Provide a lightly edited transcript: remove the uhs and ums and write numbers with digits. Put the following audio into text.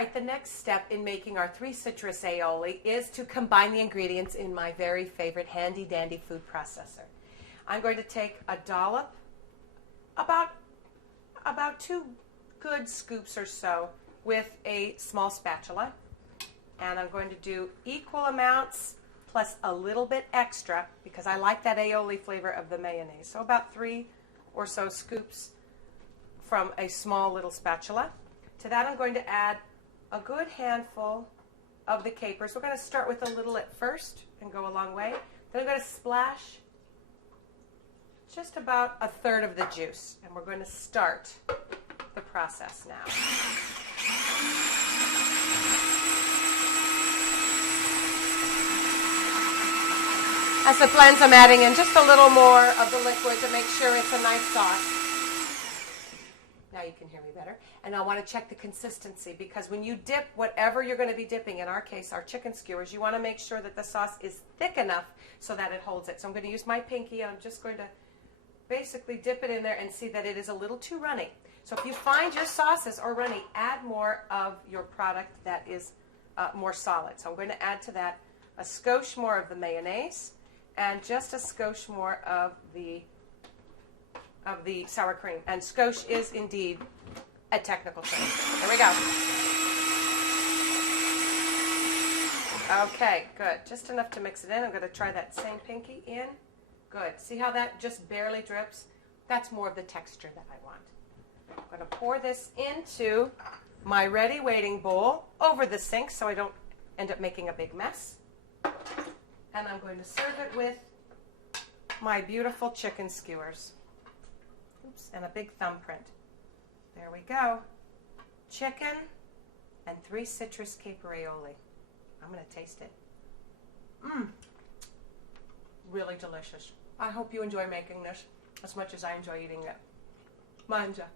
right, the next step in making our 3 citrus aioli is to combine the ingredients in my very favorite handy dandy food processor. I'm going to take a dollop, about 2 good scoops or so, with a small spatula, and I'm going to do equal amounts plus a little bit extra because I like that aioli flavor of the mayonnaise. So about 3 or so scoops from a small little spatula. To that I'm going to add a good handful of the capers. We're going to start with a little at first and go a long way. Then I'm going to splash just about a third of the juice, and we're going to start the process now. As it blends, I'm adding in just a little more of the liquid to make sure it's a nice sauce. Now you can hear me better. And I want to check the consistency, because when you dip whatever you're going to be dipping, in our case our chicken skewers, you want to make sure that the sauce is thick enough so that it holds it. So I'm going to use my pinky. I'm just going to basically dip it in there and see that it is a little too runny. So if you find your sauces are runny, add more of your product that is more solid. So I'm going to add to that a skosh more of the mayonnaise and just a skosh more of the sour cream. And skosh is indeed a technical term. There we go. Okay, good. Just enough to mix it in. I'm going to try that same pinky in. Good. See how that just barely drips? That's more of the texture that I want. I'm going to pour this into my ready waiting bowl over the sink so I don't end up making a big mess. And I'm going to serve it with my beautiful chicken skewers. Oops, and a big thumbprint. There we go. Chicken and 3 citrus caper aioli. I'm going to taste it. Really delicious. I hope you enjoy making this as much as I enjoy eating it. Manja.